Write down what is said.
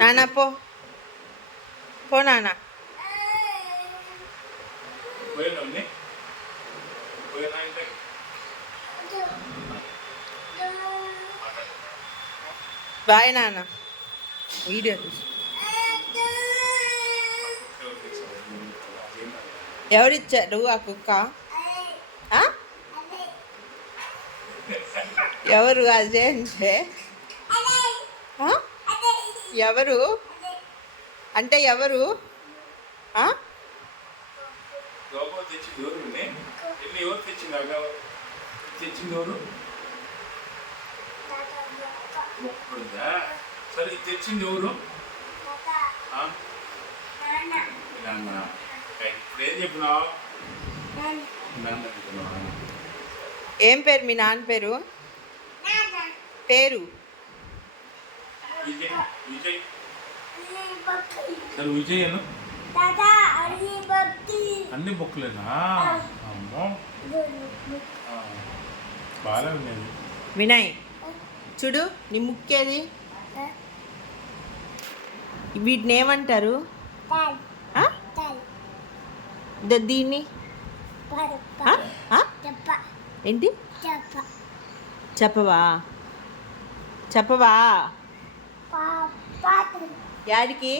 నాన్న పో పో నాన్న. బాయ్ నాన్న. వీడియో ఎవరిచ్చారు ఆ కుక్క? ఎవరు అదే అంటే ఎవరు అంటే ఎవరు? సరే తెచ్చింది ఎవరు? ఇప్పుడు ఏం చెప్పినావు? ఏం పేరు మీ నాన్న పేరు? పేరు విజయ్. సరే విజయ్ అన్ని బొక్కులేనా? అమ్మో బాగా ఉండేది. వినయ్ చూడు నీ ముక్కేది? వీటిని ఏమంటారు? దీన్ని ఏంటి చెప్పవా? చెప్పవా? యాడికి?